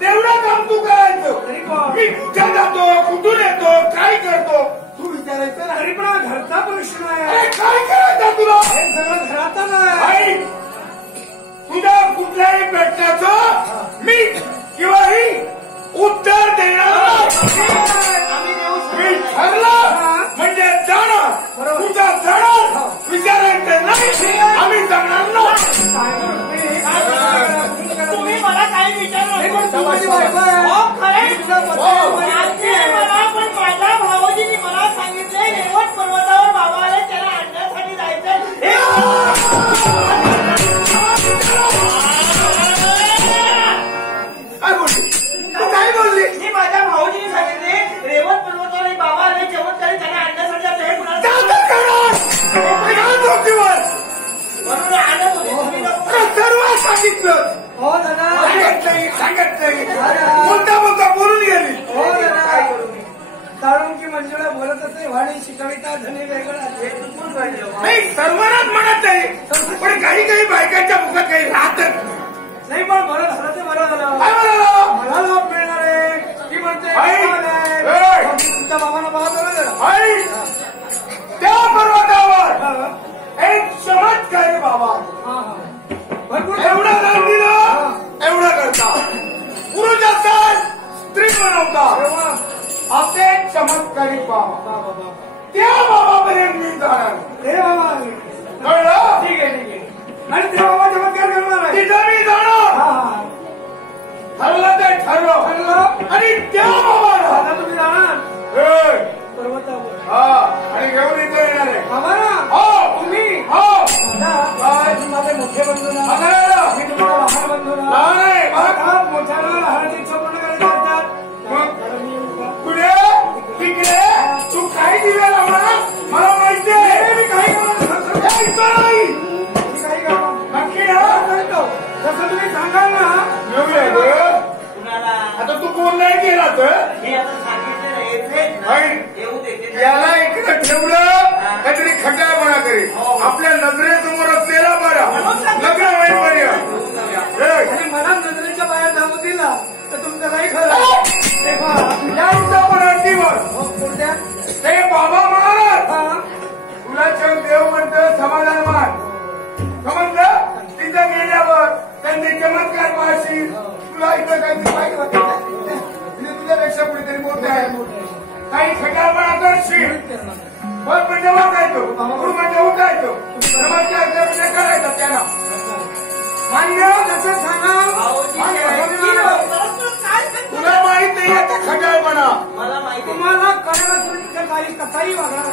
तेवढं काम तू करायचं. मी कुठे जातो, कुठून येतो, काय करतो तू विचारायचं. तरी पण घरचा प्रश्न आहे. काय करायचं तुला? हे सगळं घरातच आहे. तुझ्या कुठल्याही प्रश्नाचं मी किंवा ही उत्तर देणार. मी ठरलं म्हणजे जाणार. तुझा जाणार विचारायचं नाही. आम्ही जाणार ना. तुम्ही मला काही विचारलं पण माझ्या भावाजींनी मला सांगितलं रेवत पर्वतावर बाबा आले त्याला आणण्यासाठी जायचं. काय बोलली? मी माझ्या भाऊजींनी सांगितले रेवत पर्वतावर एक बाबा आले चमत्कारी त्याला आणण्यासाठी जायचं. हे कुणाला म्हणून आणत होते. सर्व सांगितलं. हो दादा. सांगत नाही बोलता बोलता बोलून गेली. हो दादा. तारून की मंजुळा बोलत असे वाणी शिकविता धनी वेगळा. नाही सर्वांनाच म्हणत नाही पण काही काही बायकांच्या मुखात काही राहतच नाही. पण बरं झालं ते बरं झालं. काय म्हणाला? मला लाभ मिळणार आहे ती म्हणते. तुमच्या बाबांना पाहतो आई त्या पर्वतावर एक चमत्कारी बाबा भरपूर एवढा दान दिलं एवढं करता. पुरुष असाल स्त्री बनवता. असे चमत्कारी बाबा त्या बाबापर्यंत मी जाणार. हे बाबा कळलं? ठीक आहे ठीक आहे. आणि ते बाबा चमत्कार करणार आहे. तिथं मी जाणार. ठरलं ते ठरलं. आणि त्या बाबाला आता तुम्ही जाणार पर्वतावर. आणि घेऊन इथं येणार आहे. बाबा ना. हो तुम्ही. हो माझे मोठे बंधू ना. अगं, मी तुम्हाला लहान बंधू ना. लहान आहे. मला मोठ्याला लहानाची इच्छा पूर्ण करायची असतात. पुढे तिकडे तू काही दिवे लावणार मला माहिती आहे. मी काही करणार काही नाही. काही करणार नक्की ना? करतो जसं तुम्ही सांगाल ना. येऊया गं. कुणाला आता तू कोण नाही गेला तर हे आता सांगितलं येऊ देते. याला इकडे ठेवलं काहीतरी खटाळपणा करेल. आपल्या नजरेसमोर असलेला बरा लग्न होईल बऱ्या. आणि मला नजरेच्या बाहेर जाऊ दिला तर तुमचं काही खरं. तेव्हा पण अडतीवर कोणत्या ते बाबा महाराज तुला चल देव म्हणतं समाधान मान. समजलं? तिथं गेल्यावर त्यांनी चमत्कार पाहशील. तुला इथं काहीतरी पाहिजे होतं तुझ्यापेक्षा कुठेतरी मोठे आहे. काही खटाळपणा करशील. पण म्हणजे वाकायचो गुरु म्हणजे उठायचो. चमत्कार करायचा त्याला मान्य. कसं सांगा तुला माहित नाही आता खटाळपणा. मला माहिती तुम्हाला करायला सुरू काही कसाही वागणार